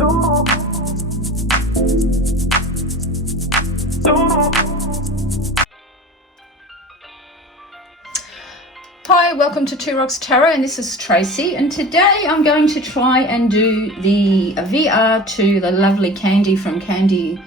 Hi, welcome to Two Rocks Tarot, and this is Tracy, and today I'm going to try and do the VR to the lovely Candy from Candy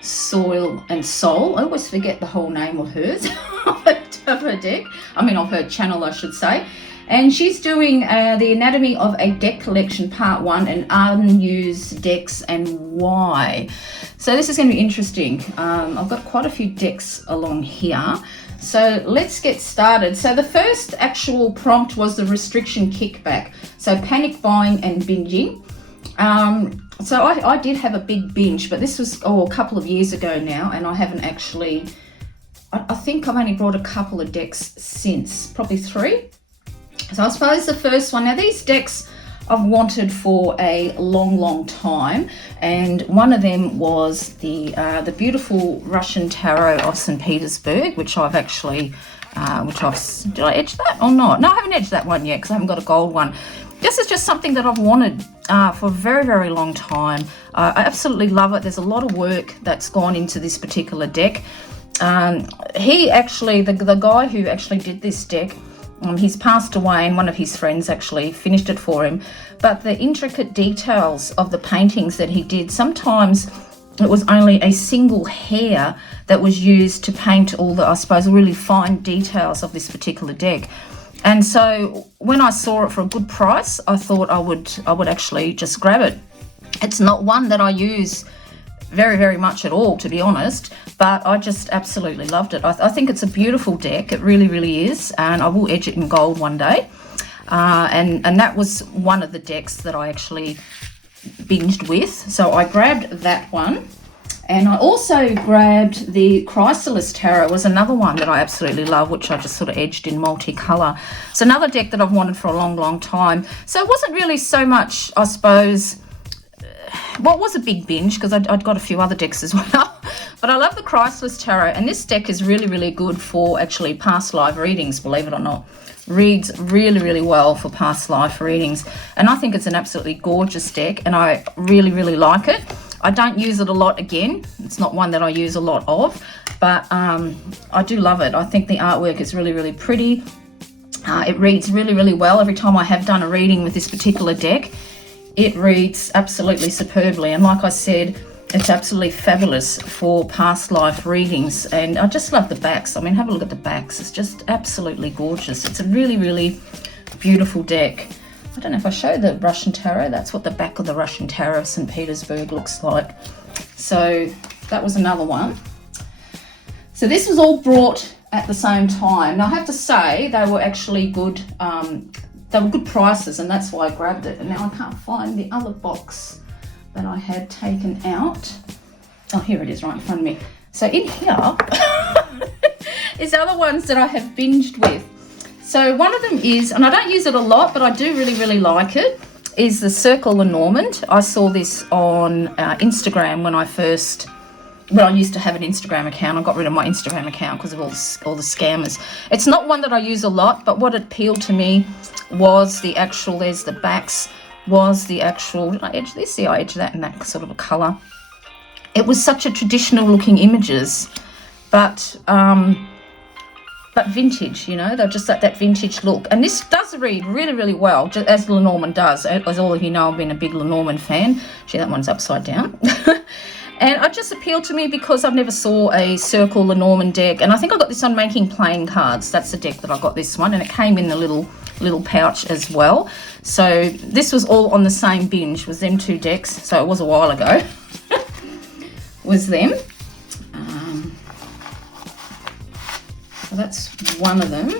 Soil and Soul. I always forget the whole name of hers, of her deck, of her channel I should say. And she's doing the Anatomy of a Deck Collection Part 1 and Unused Decks and Why. So this is going to be interesting. I've got quite a few decks along here. So let's get started. So the first actual prompt was the restriction kickback. So panic buying and binging. So I did have a big binge, but this was a couple of years ago now, and I haven't actually, I think I've only brought a couple of decks since, probably 3. So I suppose the first one, now these decks I've wanted for a long time, and one of them was the beautiful Russian Tarot of St. Petersburg, which I've actually, did I edge that or not? No, I haven't edged that one yet because I haven't got a gold one. This is just something that I've wanted for a very long time. I absolutely love it. There's a lot of work that's gone into this particular deck. He actually, the guy who actually did this deck, he's passed away, and one of his friends actually finished it for him. But the intricate details of the paintings that he did, sometimes it was only a single hair that was used to paint all the, I suppose, really fine details of this particular deck. And so when I saw it for a good price, I thought I would actually just grab it. It's not one that I use very much at all, to be honest, but I just absolutely loved it. I think it's a beautiful deck. It really is, and I will edge it in gold one day. And that was one of the decks that I actually binged with. So I grabbed that one, and I also grabbed the Chrysalis Tarot, was another one that I absolutely love, which I just sort of edged in multicolour. It's another deck that I've wanted for a long time. So it wasn't really so much, I suppose, well, it was a big binge because I'd got a few other decks as well. But I love the Chrysalis Tarot, and this deck is really good for actually past life readings, believe it or not. Reads really well for past life readings, and I think it's an absolutely gorgeous deck, and I really like it. I don't use it a lot. Again, it's not one that I use a lot of, but I do love it. I think the artwork is really pretty. It reads really well. Every time I have done a reading with this particular deck, it reads absolutely superbly, and like I said, it's absolutely fabulous for past life readings. And I just love the backs. I mean, have a look at the backs. It's just absolutely gorgeous. It's a really beautiful deck. I don't know if I show the Russian Tarot. That's what the back of the Russian Tarot of St. Petersburg looks like. So that was another one. So this was all brought at the same time. Now I have to say they were actually good. They were good prices, and that's why I grabbed it. And now I can't find the other box that I had taken out. Oh, here it is right in front of me. So in here is other ones that I have binged with. So one of them is, and I don't use it a lot, but I do really like it, is the Circle Lenormand. I saw this on Instagram when I used to have an Instagram account. I got rid of my Instagram account because of all the scammers. It's not one that I use a lot, but what appealed to me was the actual, there's the backs, was the actual, did I edge this? Yeah, I edged that in that sort of a colour. It was such a traditional looking images, but vintage, you know, they're just like that vintage look. And this does read really well, just as Lenormand does. As all of you know, I've been a big Lenormand fan. Gee, that one's upside down. And it just appealed to me because I've never saw a Circle Lenormand deck. And I think I got this on Making Playing Cards. That's the deck that I got this one. And it came in the little pouch as well. So this was all on the same binge, was them 2 decks. So it was a while ago. Was them. So that's one of them.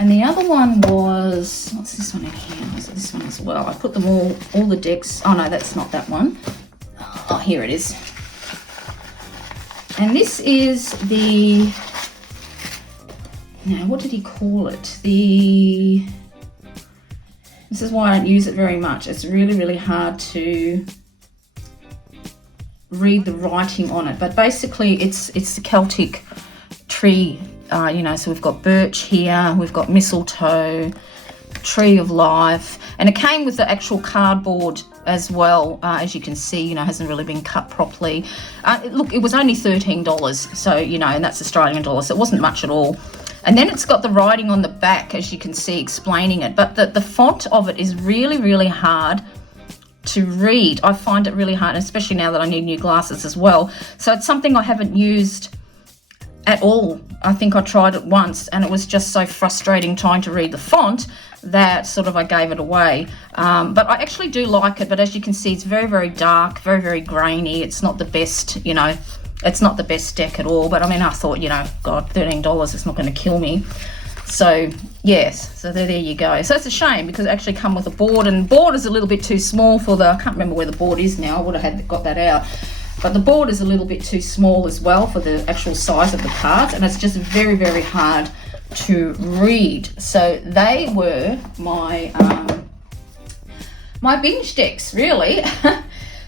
And the other one was, what's this one in here? Was it this one as well? I put them all the decks. Oh no, that's not that one. Oh, here it is. And this is the, now what did he call it? This is why I don't use it very much. It's really hard to read the writing on it. But basically it's the Celtic tree, you know, so we've got birch here, we've got mistletoe, Tree of Life, and it came with the actual cardboard as well. As you can see, you know, hasn't really been cut properly. Look, it was only $13, so, you know, and that's Australian dollars, so it wasn't much at all. And then it's got the writing on the back, as you can see, explaining it, but the font of it is really, really hard to read. I find it really hard, especially now that I need new glasses as well. So it's something I haven't used at all. I think I tried it once and it was just so frustrating trying to read the font that sort of I gave it away. But I actually do like it, but as you can see, it's very, very dark, very, very grainy. It's not the best, you know, it's not the best deck at all. But I mean, I thought, you know, God, $13, it's not going to kill me. So yes, so there you go. So it's a shame because it actually come with a board, and board is a little bit too small for the, I can't remember where the board is now. I would have got that out. But the board is a little bit too small as well for the actual size of the cards, and it's just very, very hard to read. So they were my my binge decks, really.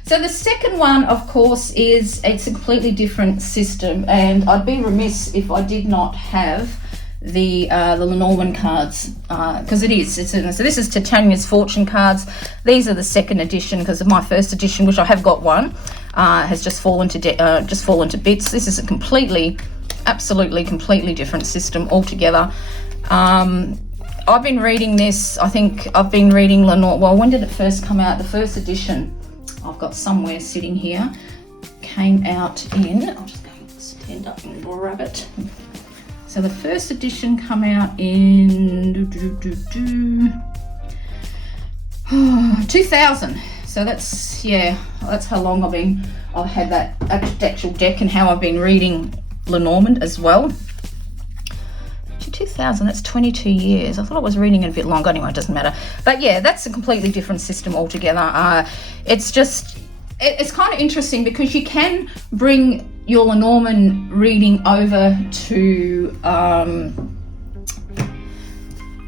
So the second one, of course, it's a completely different system, and I'd be remiss if I did not have the Lenormand cards, because so this is Titania's Fortune cards. These are the second edition, because of my first edition, which I have got one, has just fallen to bits. This is a absolutely completely different system altogether. I've been reading this, I think I've been reading Lenormand, well, when did it first come out? The first edition, I've got somewhere sitting here, came out in, I'll just go stand up and grab it. So the first edition come out in 2000. So that's, yeah, that's how long I've had that actual deck, and how I've been reading Lenormand as well. 2000, that's 22 years. I thought I was reading it a bit longer. Anyway, it doesn't matter. But yeah, that's a completely different system altogether. It's kind of interesting because you can bring your Lenormand reading over to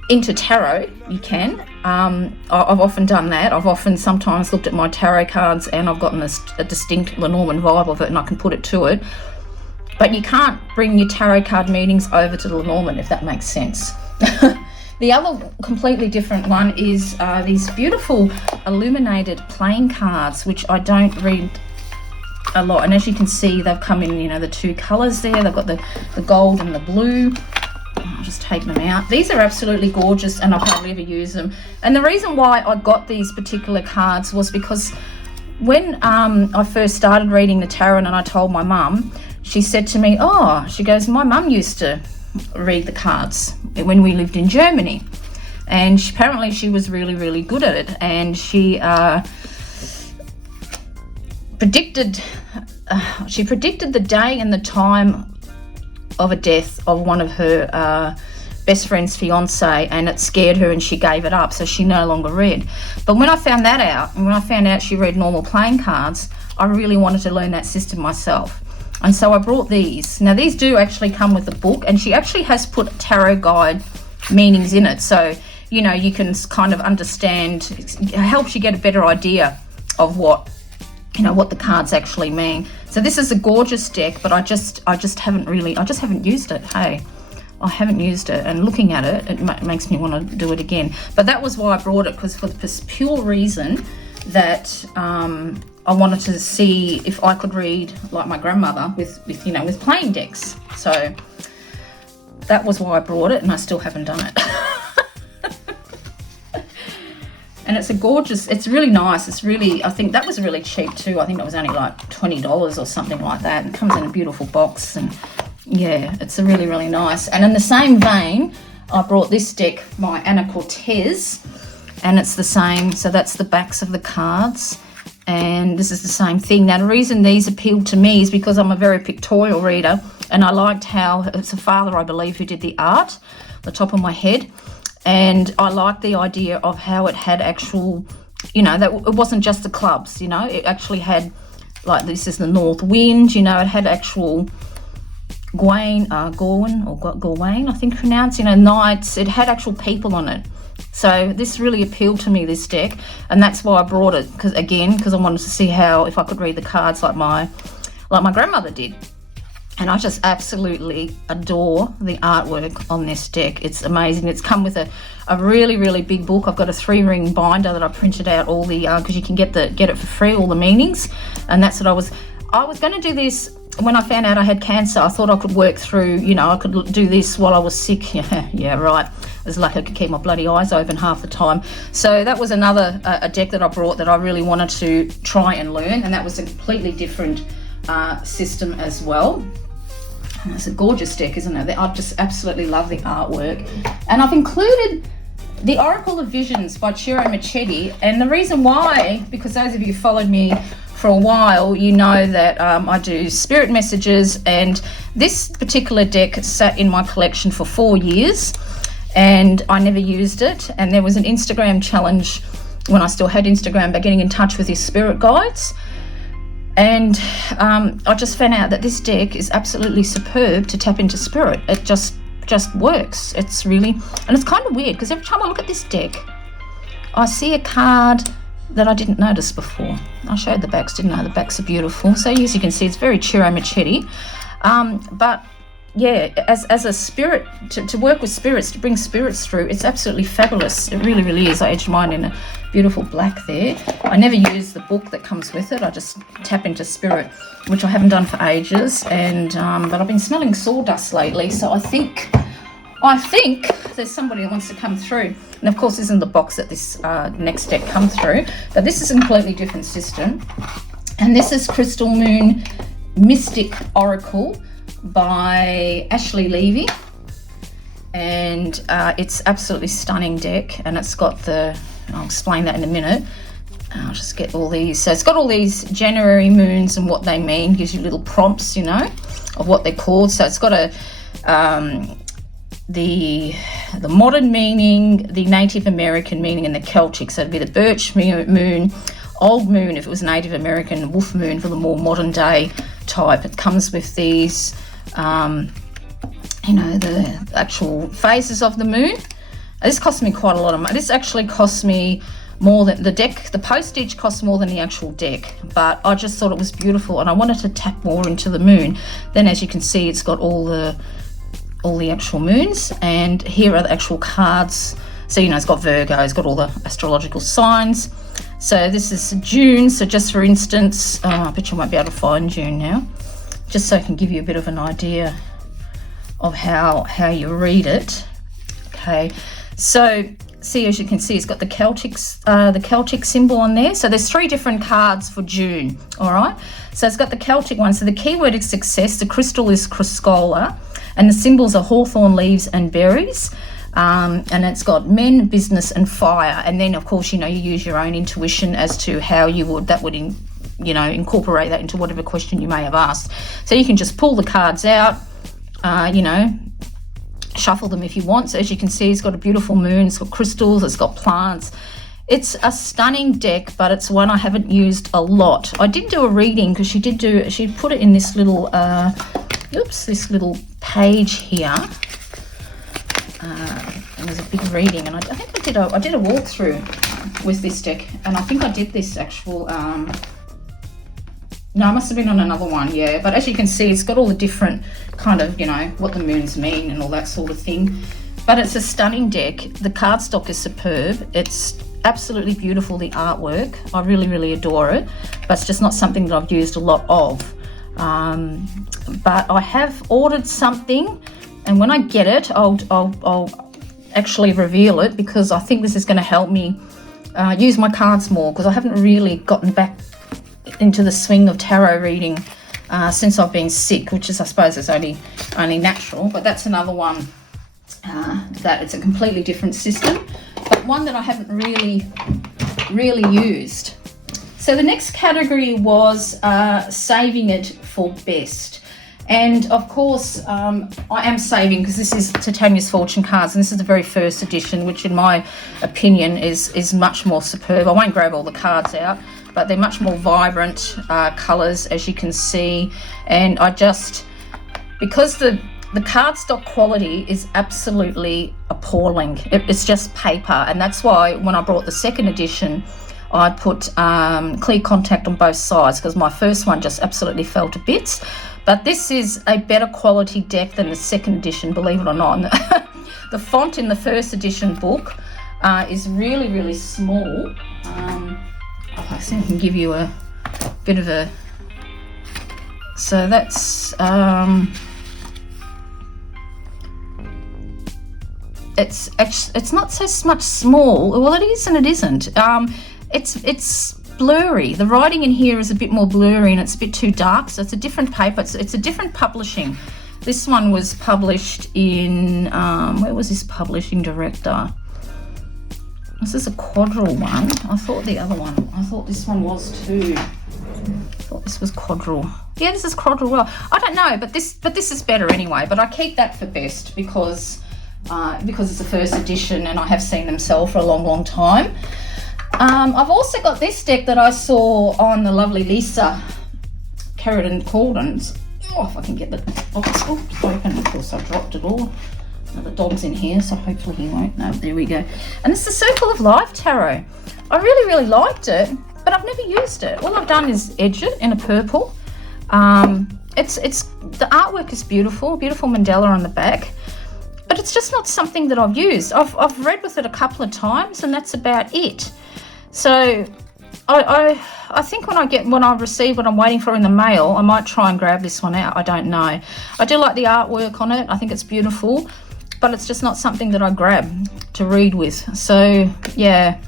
into tarot. You can. I've often done that. I've sometimes looked at my tarot cards and I've gotten a distinct Lenormand vibe of it, and I can put it to it. But you can't bring your tarot card meanings over to the Lenormand, if that makes sense. The other completely different one is these beautiful illuminated playing cards, which I don't read a lot. And as you can see, they've come in, you know, the two colours there. They've got the gold and the blue. I'll just take them out. These are absolutely gorgeous, and I hardly ever use them. And the reason why I got these particular cards was because when I first started reading the tarot and I told my mum, she said to me, oh, she goes, my mum used to read the cards when we lived in Germany. And apparently she was really, really good at it. And she predicted the day and the time of a death of one of her best friend's fiance, and it scared her and she gave it up, so she no longer read. But when I found that out, and when I found out she read normal playing cards, I really wanted to learn that system myself. And so I brought these. Now these do actually come with a book, and she actually has put tarot guide meanings in it, so you know you can kind of understand. It helps you get a better idea of what the cards actually mean. So this is a gorgeous deck, but I just haven't used it. Hey, I haven't used it, and looking at it, it makes me want to do it again. But that was why I brought it, because for the pure reason that I wanted to see if I could read like my grandmother with playing decks. So that was why I brought it, and I still haven't done it. And it's it's really nice. I think that was really cheap too. I think it was only like $20 or something like that. It comes in a beautiful box, and yeah, it's a really, really nice. And in the same vein, I brought this deck by Anna Cortez, and it's the same. So that's the backs of the cards, and this is the same thing. Now the reason these appealed to me is because I'm a very pictorial reader, and I liked how it's a father, I believe, who did the art, the top of my head. And I like the idea of how it had actual, that it wasn't just the clubs, it actually had, like, this is the north wind, it had actual Gawain, I think pronounced, knights. It had actual people on it. So this really appealed to me, this deck, and that's why I brought it, because I wanted to see if I could read the cards like my grandmother did. And I just absolutely adore the artwork on this deck. It's amazing. It's come with a really, really big book. I've got a 3-ring binder that I printed out all the, because you can get it for free, all the meanings. And that's what I was going to do this when I found out I had cancer. I thought I could work through, you know, I could do this while I was sick. Yeah, right. It was like I could keep my bloody eyes open half the time. So that was another a deck that I brought that I really wanted to try and learn. And that was a completely different system as well. And it's a gorgeous deck, isn't it? I just absolutely love the artwork. And I've included the Oracle of Visions by Ciro Machete. And the reason why, because those of you who followed me for a while, you know that I do spirit messages, and this particular deck sat in my collection for 4 years and I never used it. And there was an Instagram challenge when I still had Instagram about getting in touch with your spirit guides. And I just found out that this deck is absolutely superb to tap into spirit. It just works. It's really, and it's kind of weird because every time I look at this deck, I see a card that I didn't notice before. I showed the backs, didn't I? The backs are beautiful. So as you can see, it's very Ciro Machete. But yeah, as a spirit, to work with spirits, to bring spirits through, it's absolutely fabulous. It really, really is. I edged mine in a beautiful black there. I never use the book that comes with it. I just tap into spirit, which I haven't done for ages. And but I've been smelling sawdust lately, so I think there's somebody that wants to come through. And of course, this isn't the box that this next deck comes through, but this is a completely different system. And this is Crystal Moon Mystic Oracle by Ashley Levy. And it's absolutely stunning deck, and it's got I'll explain that in a minute. I'll just get all these. So it's got all these January moons and what they mean, gives you little prompts, you know, of what they're called. So it's got the modern meaning, the Native American meaning, and the Celtic. So it'd be the birch moon, old moon if it was Native American, wolf moon for the more modern day type. It comes with these, you know, the actual phases of the moon. This cost me quite a lot of money. This actually cost me more than the deck. The postage cost more than the actual deck, but I just thought it was beautiful and I wanted to tap more into the moon. Then as you can see, it's got all the actual moons, and here are the actual cards. So, you know, it's got Virgo, it's got all the astrological signs. So this is June. So just for instance, I bet you won't be able to find June now, just so I can give you a bit of an idea of how you read it. Okay, so see, as you can see, it's got the Celtic symbol on there. So there's 3 different cards for June. All right, so it's got the Celtic one. So the keyword is success. The crystal is Criscola, and the symbols are hawthorn leaves and berries. And it's got men, business, and fire. And then, of course, you know, you use your own intuition as to how you would incorporate that into whatever question you may have asked. So you can just pull the cards out, you know, shuffle them if you want. So as you can see, it's got a beautiful moon, it's got crystals, it's got plants. It's a stunning deck, but it's one I haven't used a lot. I did do a reading because she put it in this little, this little page here. It was a big reading, and I think I did a walkthrough with this deck, and I think I did this actual, no, I must have been on another one, yeah. But as you can see, it's got all the different kind of, you know, what the moons mean and all that sort of thing. But it's a stunning deck. The cardstock is superb. It's absolutely beautiful, the artwork. I really, really adore it. But it's just not something that I've used a lot of. But I have ordered something, and when I get it, I'll actually reveal it, because I think this is going to help me use my cards more, because I haven't really gotten back into the swing of tarot reading since I've been sick, which is, I suppose, is only natural. But that's another one that it's a completely different system, but one that I haven't really used. So the next category was saving it for best. And of course, I am saving, because this is Titania's Fortune cards, and this is the very first edition, which in my opinion is much more superb. I won't grab all the cards out, but they're much more vibrant colours, as you can see. And I just, because the cardstock quality is absolutely appalling. It's just paper, and that's why when I brought the second edition, I put clear contact on both sides, because my first one just absolutely fell to bits. But this is a better quality deck than the second edition, believe it or not. The font in the first edition book is really, really small. I think I can give you a bit of a... So that's... it's not so much small. Well, it is and it isn't. It's blurry. The writing in here is a bit more blurry and it's a bit too dark, so it's a different paper. It's a different publishing. This one was published in where was this publishing director? This is a Quadrille one. I thought the other one, I thought this one was too. I thought this was Quadrille. Yeah, this is Quadrille. Well, I don't know, but this is better anyway. But I keep that for best because it's the first edition and I have seen them sell for a long, long time. I've also got this deck that I saw on the lovely Lisa Carradine Cauldron's. Oh, if I can get the box open. Of course, I dropped it all. Now, the dog's in here, so hopefully he won't. No, there we go. And it's the Circle of Life Tarot. I really, really liked it, but I've never used it. All I've done is edge it in a purple. The artwork is beautiful, beautiful mandala on the back. But it's just not something that I've used. I've read with it a couple of times and that's about it. So I think when I receive what I'm waiting for in the mail, I might try and grab this one out. I don't know. I do like the artwork on it. I think it's beautiful, but it's just not something that I grab to read with. So yeah,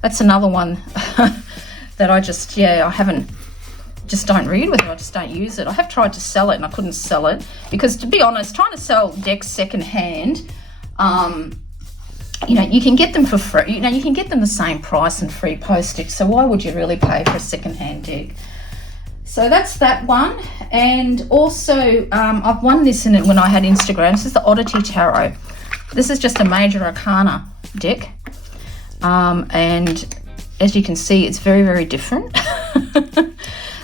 that's another one that I just don't read with it. I just don't use it. I have tried to sell it and I couldn't sell it because, to be honest, trying to sell decks secondhand, you can get them for free. You can get them the same price and free postage. So why would you really pay for a secondhand deck? So that's that one. And also, I've won this in it when I had Instagram. This is the Oddity Tarot. This is just a Major Arcana deck. And as you can see, it's very, very different.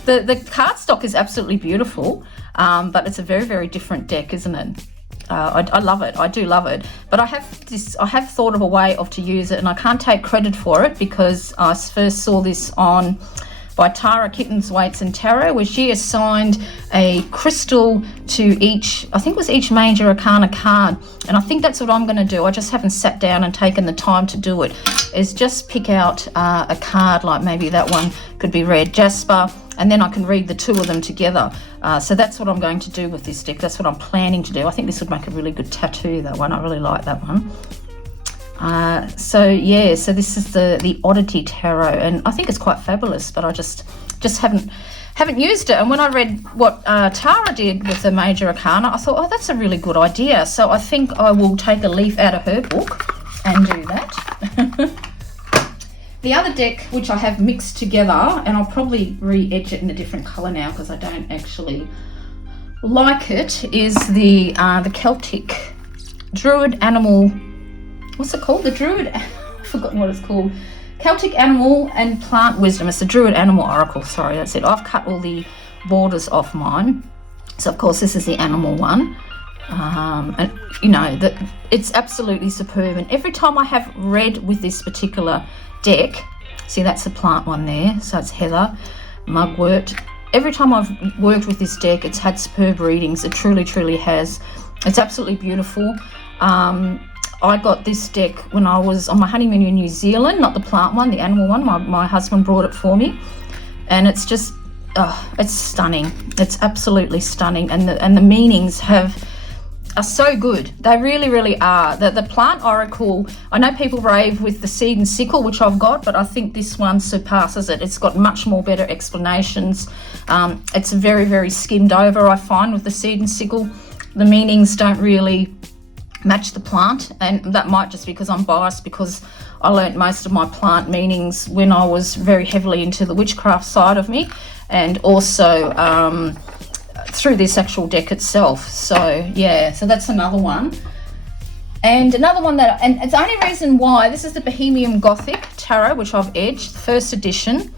The cardstock is absolutely beautiful, but it's a very, very different deck, isn't it? I love it. I do love it. But I have thought of a way to use it, and I can't take credit for it because I first saw this by Tara Kittens, Weights and Tarot, where she assigned a crystal to each Major Arcana card. And I think that's what I'm going to do. I just haven't sat down and taken the time to do it. Is just pick out a card, like maybe that one could be Red Jasper, and then I can read the two of them together. So that's what I'm going to do with this deck. That's what I'm planning to do. I think this would make a really good tattoo, that one. I really like that one. So this is the Oddity Tarot, and I think it's quite fabulous, but I just haven't used it. And when I read what Tara did with the Major Arcana, I thought, oh, that's a really good idea. So I think I will take a leaf out of her book and do that. The other deck, which I have mixed together, and I'll probably re-edge it in a different colour now because I don't actually like it, is the Celtic Druid Animal. What's it called? The Druid. I've forgotten what it's called. Celtic Animal and Plant Wisdom. It's the Druid Animal Oracle. Sorry, that's it. I've cut all the borders off mine. So of course this is the animal one. And it's absolutely superb. And every time I have read with this particular deck, see, that's a plant one there, so it's heather, mugwort. Every time I've worked with this deck, it's had superb readings. It truly has. It's absolutely beautiful. I got this deck when I was on my honeymoon in New Zealand, not the plant one, the animal one. My husband brought it for me, and it's just it's stunning. It's absolutely stunning, and the meanings are so good. They really are. The plant oracle, I know people rave with the seed and sickle, which I've got, but I think this one surpasses it. It's got much more better explanations. It's very skimmed over, I find, with the seed and sickle. The meanings don't really match the plant, and that might just because I'm biased, because I learnt most of my plant meanings when I was very heavily into the witchcraft side of me, and also through this actual deck itself. So yeah, so that's another one. And another one and it's the only reason why, this is the Bohemian Gothic Tarot, which I've edged, the first edition.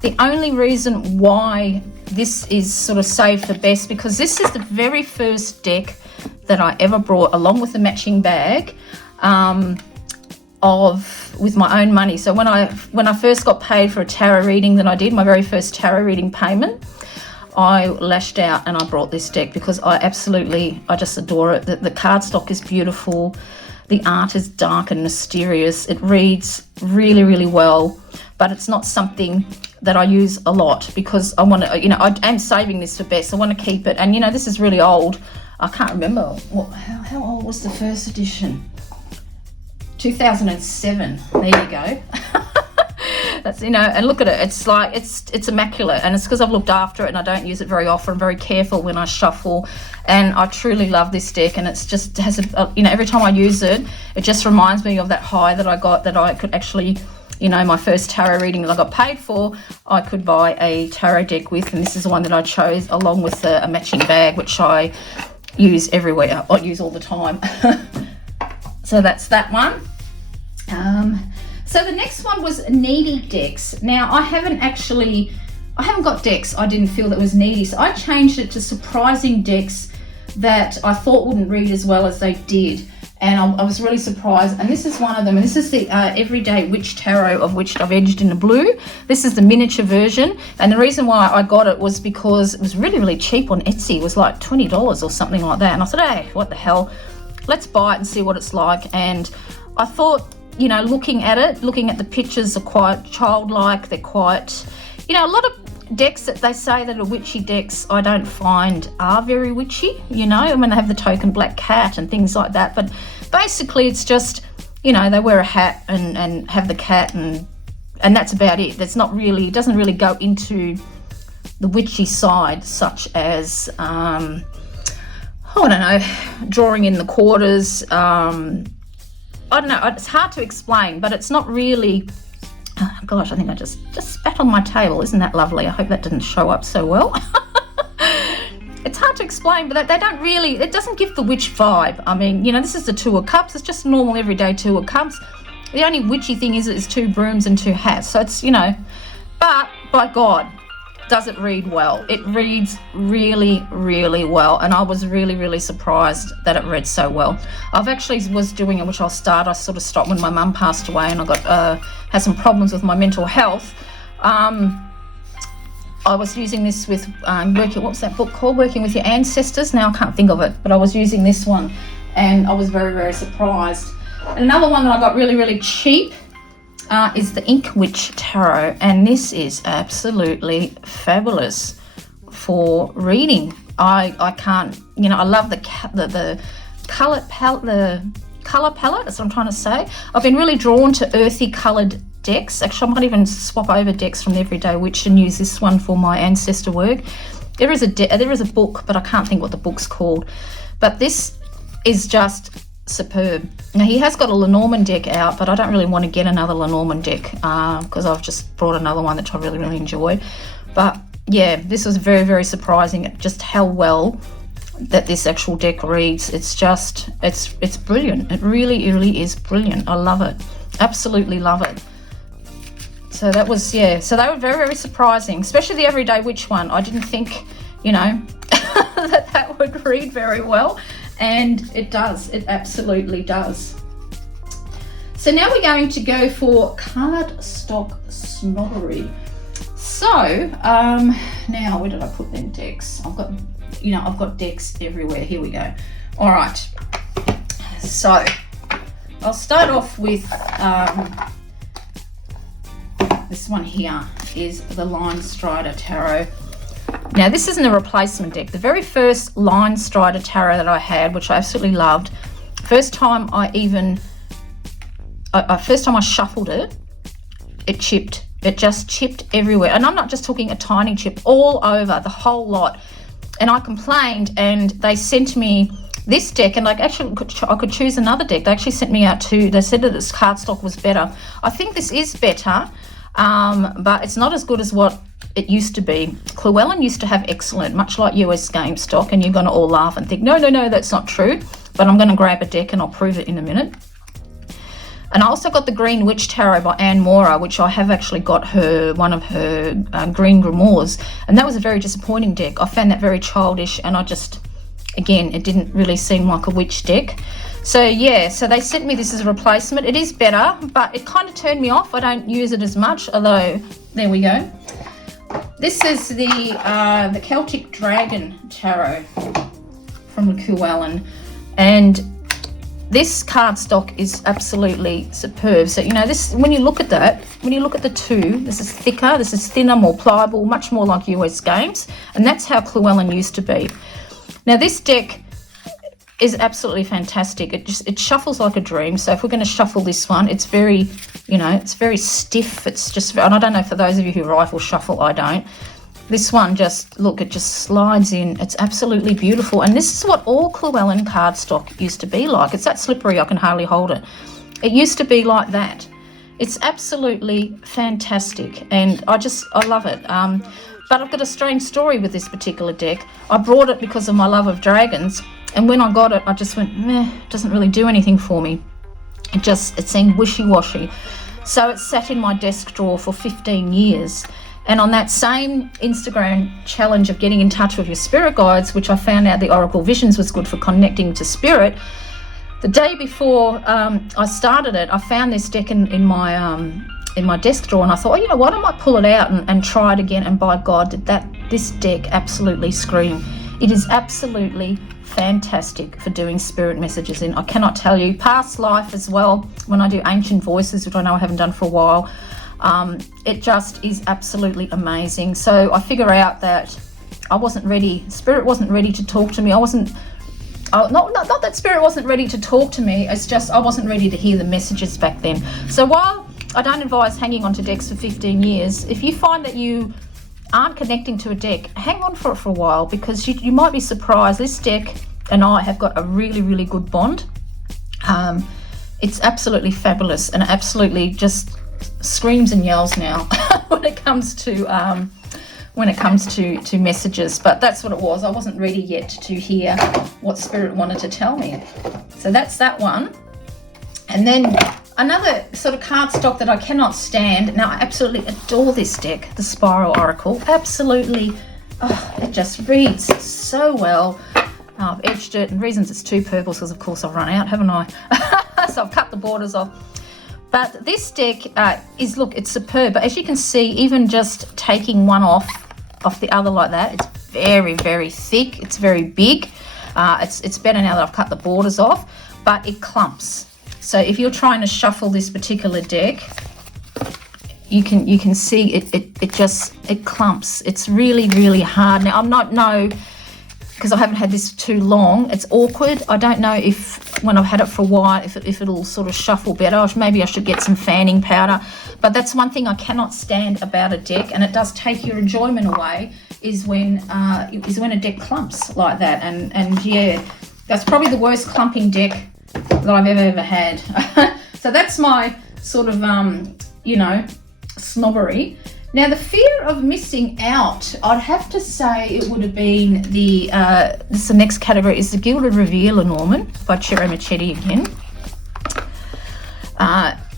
The only reason why this is sort of saved for best, because this is the very first deck that I ever brought along with the matching bag with my own money. So when I first got paid for a tarot reading that I did, my very first tarot reading payment, I lashed out and I brought this deck because I just adore it. The cardstock is beautiful. The art is dark and mysterious. It reads really, really well, but it's not something that I use a lot because I want to, you know, I am saving this for best. I want to keep it. And, you know, this is really old. I can't remember. How old was the first edition? 2007. There you go. That's, you know, and look at it. It's like, it's immaculate, and it's because I've looked after it and I don't use it very often. I'm very careful when I shuffle, and I truly love this deck. And it's just has a, you know, every time I use it, it just reminds me of that high that I got, that I could actually, you know, my first tarot reading that I got paid for, I could buy a tarot deck with, and this is the one that I chose along with a matching bag, which I use everywhere. I use all the time. So that's that one. So the next one was needy decks. Now I haven't got decks I didn't feel that was needy, so I changed it to surprising decks that I thought wouldn't read as well as they did, and I was really surprised. And this is one of them, and this is the Everyday Witch Tarot, of which I've edged in the blue. This is the miniature version, and the reason why I got it was because it was really, really cheap on Etsy. It was like $20 or something like that, and I said, hey, what the hell, let's buy it and see what it's like. And I thought, you know, looking at the pictures are quite childlike. They're quite, you know, a lot of decks that they say that are witchy decks, I don't find are very witchy, you know. I mean, they have the token black cat and things like that, but basically it's just, you know, they wear a hat and have the cat, and that's about it. That's not really, it doesn't really go into the witchy side, such as, I don't know, drawing in the quarters, I don't know, it's hard to explain, but it's not really, oh gosh, I think I just spat on my table. Isn't that lovely? I hope that didn't show up so well. It's hard to explain, but they don't really, it doesn't give the witch vibe. I mean, you know, this is the Two of Cups. It's just a normal everyday Two of Cups. The only witchy thing is it's two brooms and two hats. So it's, you know, but by God, does it read well. It reads really, really well, and I was really, really surprised that it read so well. I've actually was doing it, which I sort of stopped when my mum passed away, and I got had some problems with my mental health. I was using this with what was that book called, Working with Your Ancestors? Now I can't think of it, but I was using this one, and I was very, very surprised. And another one that I got really, really cheap is the Ink Witch Tarot, and this is absolutely fabulous for reading. I can't, you know, I love the color palette, that's what I'm trying to say. I've been really drawn to earthy colored decks. Actually, I might even swap over decks from the Everyday Witch and use this one for my ancestor work. There is a book, but I can't think what the book's called. But this is just superb. Now he has got a Lenormand deck out, but I don't really want to get another Lenormand deck because I've just brought another one that I really, really enjoyed. But yeah, this was very, very surprising at just how well that this actual deck reads. It's just, it's brilliant. It really, really is brilliant. I love it. Absolutely love it. So that was, yeah, so they were very, very surprising, especially the Everyday Witch one. I didn't think, you know, that would read very well. And it does, it absolutely does. So now we're going to go for cardstock snobbery. So now where did I put them decks? I've got decks everywhere. Here we go. All right. So I'll start off with this one here is the Line Strider Tarot. Now this isn't a replacement deck. The very first Line Strider Tarot that I had, which I absolutely loved, first time I shuffled it, it chipped. It just chipped everywhere. And I'm not just talking a tiny chip, all over, the whole lot. And I complained, and they sent me this deck, and like actually I could choose another deck. They actually sent me out two. They said that this cardstock was better. I think this is better, but it's not as good as what it used to be. Llewellyn used to have excellent, much like US GameStop, and you're going to all laugh and think, no, that's not true. But I'm going to grab a deck and I'll prove it in a minute. And I also got the Green Witch Tarot by Anne Mora, which I have actually got one of her green grimoires, and that was a very disappointing deck. I found that very childish, and I just, again, it didn't really seem like a witch deck. So yeah, so they sent me this as a replacement. It is better, but it kind of turned me off. I don't use it as much, although there we go. This is the Celtic Dragon Tarot from Llewellyn, and this cardstock is absolutely superb. So, you know, this, when you look at that, when you look at the two, this is thicker, this is thinner, more pliable, much more like US games, and that's how Llewellyn used to be. Now, this deck is absolutely fantastic. It shuffles like a dream. So if we're going to shuffle this one, it's very, you know, it's very stiff. It's just, and I don't know, for those of you who rifle shuffle, I don't. This one just, look, it just slides in. It's absolutely beautiful. And this is what all Llewellyn cardstock used to be like. It's that slippery I can hardly hold it. It used to be like that. It's absolutely fantastic, and I love it. But I've got a strange story with this particular deck. I brought it because of my love of dragons. And when I got it, I just went, meh, it doesn't really do anything for me. It seemed wishy-washy. So it sat in my desk drawer for 15 years. And on that same Instagram challenge of getting in touch with your spirit guides, which I found out the Oracle Visions was good for connecting to spirit, the day before I started it, I found this deck in my desk drawer, and I thought, oh, you know, why don't I pull it out and try it again? And by God, did this deck absolutely scream. It is absolutely fantastic for doing spirit messages in. I cannot tell you. Past life as well, when I do ancient voices, which I know I haven't done for a while, it just is absolutely amazing. So I figure out that I wasn't ready. Spirit wasn't ready to talk to me. Not that spirit wasn't ready to talk to me. It's just I wasn't ready to hear the messages back then. So while I don't advise hanging on to decks for 15 years, if you find that you aren't connecting to a deck, hang on for it for a while, because you might be surprised. This deck and I have got a really, really good bond. It's absolutely fabulous, and absolutely just screams and yells now when it comes to messages. But that's what it was. I wasn't ready yet to hear what spirit wanted to tell me. So that's that one. And then another sort of cardstock that I cannot stand. Now, I absolutely adore this deck, the Spiral Oracle. Absolutely, it just reads so well. I've edged it, and reasons it's two purples because, of course, I've run out, haven't I? So I've cut the borders off. But this deck it's superb. But as you can see, even just taking one off the other like that, it's very, very thick. It's very big. It's better now that I've cut the borders off, but it clumps. So if you're trying to shuffle this particular deck, you can see it clumps. It's really, really hard. Now, because I haven't had this too long, it's awkward. I don't know if when I've had it for a while, if it'll sort of shuffle better. Maybe I should get some fanning powder. But that's one thing I cannot stand about a deck, and it does take your enjoyment away, is when a deck clumps like that. And yeah, that's probably the worst clumping deck that I've ever had. So that's my sort of snobbery. Now, the fear of missing out, I'd have to say it would have been the next category is the Gilded Reveal Lenormand by Ciro Machete again.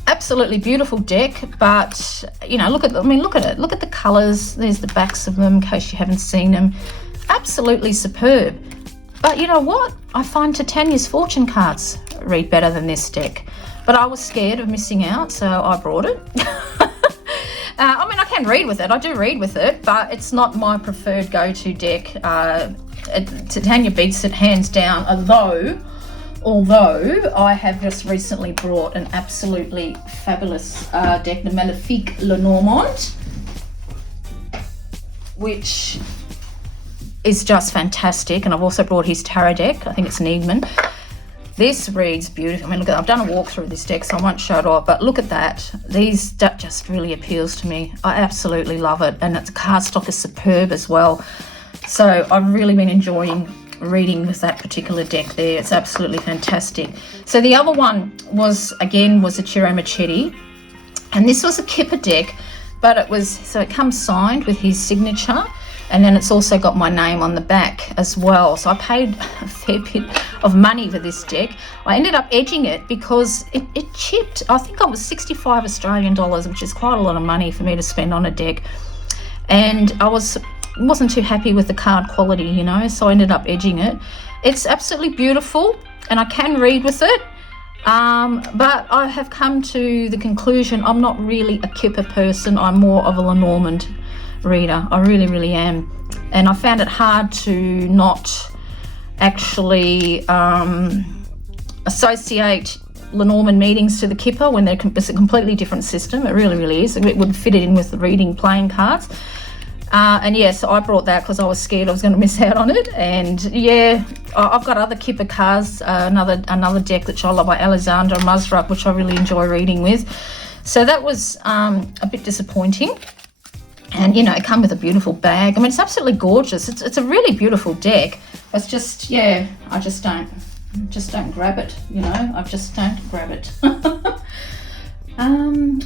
Absolutely beautiful deck, but look at it. Look at the colours. There's the backs of them in case you haven't seen them. Absolutely superb. But you know what? I find Titania's fortune cards read better than this deck. But I was scared of missing out, so I brought it. I can read with it. I do read with it, but it's not my preferred go-to deck. Titania beats it hands down, although I have just recently brought an absolutely fabulous deck, the Maléfique Lenormand, which is just fantastic. And I've also brought his tarot deck. I think it's an Eagman. This reads beautiful. I mean, look at, I've done a walkthrough of this deck, so I won't show it off, but look at that. That just really appeals to me. I absolutely love it, and the cardstock is superb as well. So I've really been enjoying reading with that particular deck there. It's absolutely fantastic. So the other one was a Ciro Machete, and this was a Kipper deck, but it comes signed with his signature. And then it's also got my name on the back as well. So I paid a fair bit of money for this deck. I ended up edging it because it chipped. I think it was 65 Australian dollars, which is quite a lot of money for me to spend on a deck. And I wasn't too happy with the card quality, so I ended up edging it. It's absolutely beautiful, and I can read with it. But I have come to the conclusion I'm not really a Kipper person. I'm more of a Lenormand reader. I really, really am. And I found it hard to not actually associate Lenormand meetings to the Kipper when it's a completely different system. It really, really is. It would fit it in with the reading playing cards. And yeah, so I brought that because I was scared I was going to miss out on it. And yeah, I've got other Kipper cards, another deck that's I love by Alexander Musruck, which I really enjoy reading with. So that was a bit disappointing. And, you know, it come with a beautiful bag. I mean, it's absolutely gorgeous. It's a really beautiful deck. It's just, yeah, I just don't grab it, you know. I just don't grab it.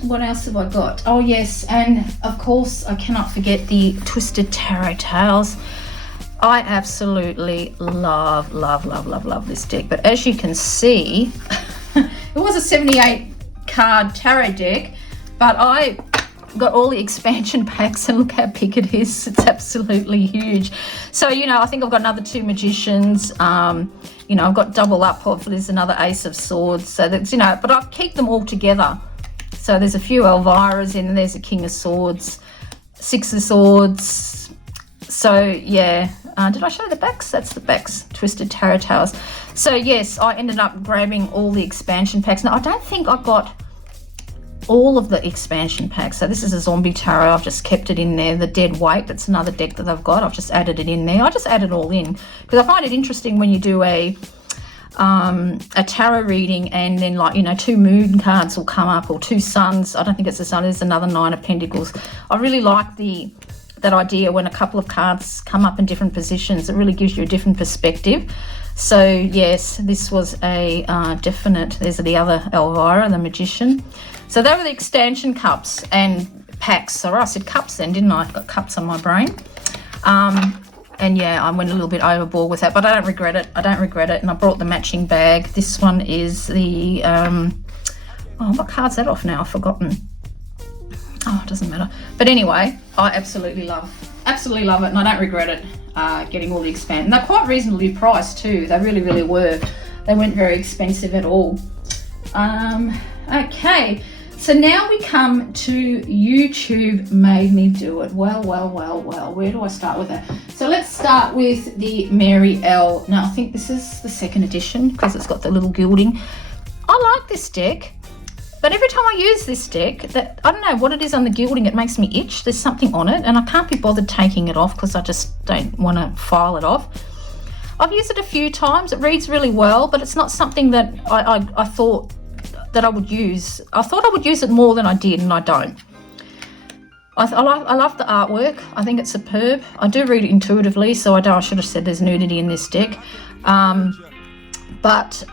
What else have I got? Oh, yes, and of course, I cannot forget the Twisted Tarot Tales. I absolutely love this deck. But as you can see, it was a 78 card tarot deck, but I got all the expansion packs, and look how big it is. It's absolutely huge. So, you know, I think I've got another 2 Magicians. You know, I've got double up of, there's another Ace of Swords. So that's, you know, but I keep them all together. So there's a few Elviras in, there's a King of Swords, 6 of Swords. So yeah, did I show the backs? That's the backs, Twisted Tarot Tales. So yes, I ended up grabbing all the expansion packs. Now I don't think I got all of the expansion packs. So this is a Zombie Tarot. I've just kept it in there. The Dead Weight, that's another deck that I've got. I've just added it in there. I just add it all in because I find it interesting when you do a tarot reading and then, like, you know, 2 moon cards will come up or 2 suns. I don't think it's a sun, there's another 9 of Pentacles. I really like that idea when a couple of cards come up in different positions. It really gives you a different perspective. So yes, this was a definite. There's the other Elvira, the Magician. So they were the expansion cups and packs. So I said cups then, didn't I? I've got cups on my brain. And yeah, I went a little bit overboard with that, but I don't regret it. I don't regret it. And I brought the matching bag. This one is the, oh, what card's that off now? I've forgotten. Oh, it doesn't matter. But anyway, I absolutely love it, and I don't regret it, getting all the expansion. They're quite reasonably priced too. They really, really were. They weren't very expensive at all. Okay. So now we come to YouTube Made Me Do It. Well, where do I start with that? So let's start with the Mary L. Now, I think this is the 2nd edition because it's got the little gilding. I like this deck, but every time I use this deck, I don't know what it is on the gilding, it makes me itch. There's something on it, and I can't be bothered taking it off because I just don't want to file it off. I've used it a few times. It reads really well, but it's not something that I thought that I would use. I thought I would use it more than I did, and I don't. I love the artwork. I think it's superb. I do read it intuitively, so I should have said there's nudity in this deck. But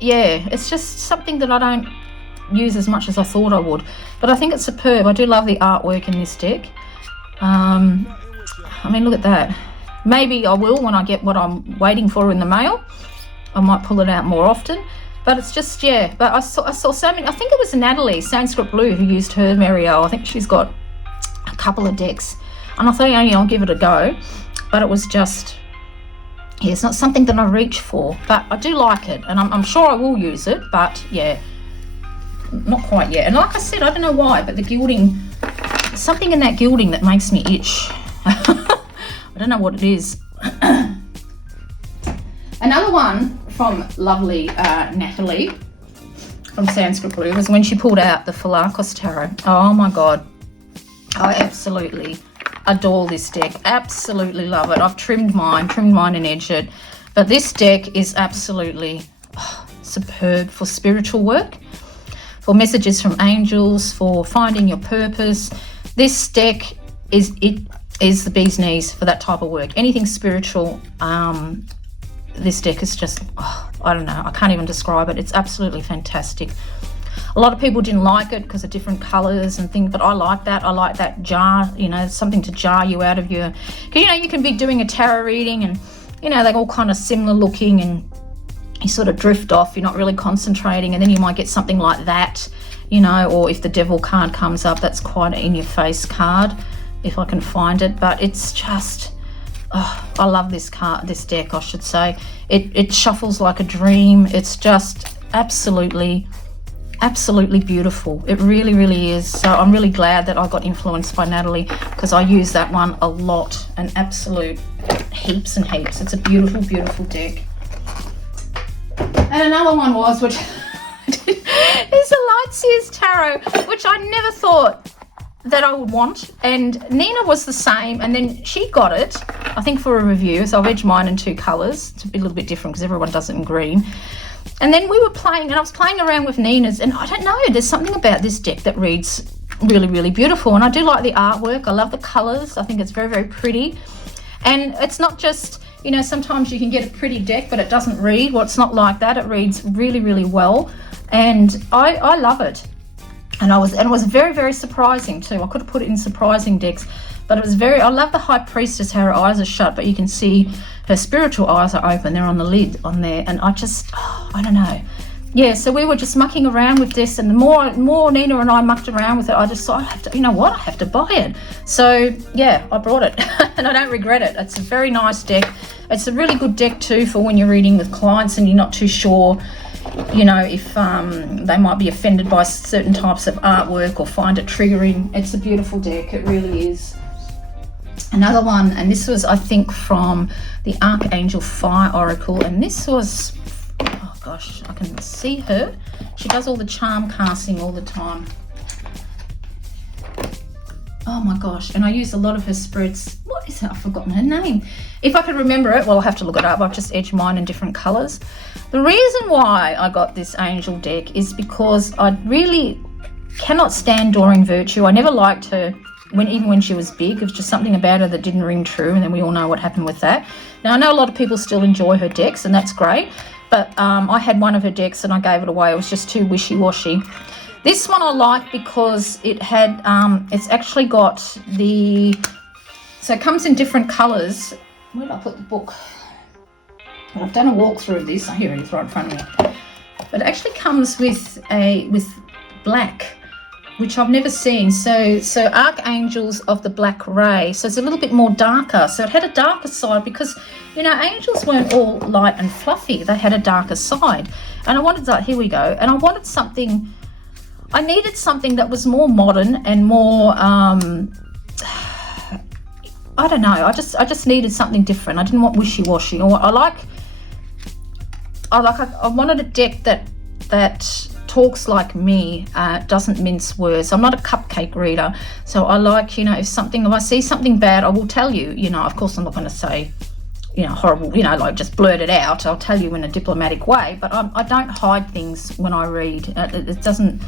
it's just something that I don't use as much as I thought I would. But I think it's superb. I do love the artwork in this deck. I mean, look at that. Maybe I will when I get what I'm waiting for in the mail. I might pull it out more often. But it's just, yeah. But I saw so many. I think it was Natalie, Sanskrit Blue, who used her Mary L. I think she's got a couple of decks. And I thought, I'll give it a go. But it was just, yeah, it's not something that I reach for. But I do like it. And I'm sure I will use it. But, yeah, not quite yet. And like I said, I don't know why, but the gilding, something in that gilding that makes me itch. I don't know what it is. Another one from lovely Natalie from Sanskrit Blue was when she pulled out the Philakos Tarot. Oh my God. I absolutely adore this deck. Absolutely love it. I've trimmed mine and edged it. But this deck is absolutely superb for spiritual work, for messages from angels, for finding your purpose. This deck is the bee's knees for that type of work. Anything spiritual, this deck is just, I don't know, I can't even describe it. It's absolutely fantastic. A lot of people didn't like it because of different colours and things, but I like that. I like that jar, something to jar you out of your, because, you can be doing a tarot reading and, they're all kind of similar looking and you sort of drift off. You're not really concentrating, and then you might get something like that, or if the Devil card comes up, that's quite an in-your-face card, if I can find it. But it's just, I love this deck, I should say. It shuffles like a dream. It's just absolutely absolutely beautiful. It really, really is. So I'm really glad that I got influenced by Natalie, because I use that one a lot, an absolute heaps and heaps. It's a beautiful, beautiful deck. And another one was, which is the Lightseers Tarot, which I never thought that I would want. And Nina was the same, and then she got it, I think, for a review. So I've edged mine in 2 colours to be a little bit different because everyone does it in green. And then we were playing, and I was playing around with Nina's, and I don't know, there's something about this deck that reads really, really beautiful. And I do like the artwork. I love the colours. I think it's very, very pretty. And it's not just, you know, sometimes you can get a pretty deck, but it doesn't read. Well, it's not like that. It reads really, really well. And I love it. And it was very, very surprising too. I could have put it in surprising decks, but it was I love the High Priestess, how her eyes are shut, but you can see her spiritual eyes are open. They're on the lid on there. And I just, I don't know. Yeah, so we were just mucking around with this, and the more Nina and I mucked around with it, I just thought, I have to, you know what, I have to buy it. So yeah, I brought it and I don't regret it. It's a very nice deck. It's a really good deck too for when you're reading with clients and you're not too sure, you know, if they might be offended by certain types of artwork or find it triggering. It's a beautiful deck. It really is. Another one, and this was, I think, from the Archangel Fire Oracle, and this was, oh gosh, I can see her. She does all the charm casting all the time. Oh my gosh, and I use a lot of her spreads. What is it? I've forgotten her name. If I could remember it, well, I'll have to look it up. I've just edged mine in different colours. The reason why I got this angel deck is because I really cannot stand Doreen Virtue. I never liked her, even when she was big. It was just something about her that didn't ring true, and then we all know what happened with that. Now, I know a lot of people still enjoy her decks, and that's great, but I had one of her decks and I gave it away. It was just too wishy-washy. This one I like because it had, it's actually got so it comes in different colours. Where did I put the book? Well, I've done a walkthrough of this. Here it is, right in front of me. But it actually comes with black, which I've never seen. So Archangels of the Black Ray. So it's a little bit more darker. So it had a darker side because, you know, angels weren't all light and fluffy. They had a darker side. And I wanted that, here we go. And I wanted something, I needed something that was more modern and more, I don't know. I just needed something different. I didn't want wishy-washy. You know what? I wanted a deck that talks like me, doesn't mince words. I'm not a cupcake reader, so I like, you know, if I see something bad, I will tell you. You know, of course, I'm not going to say, you know, horrible, you know, like just blurt it out. I'll tell you in a diplomatic way, but I don't hide things when I read. It doesn't.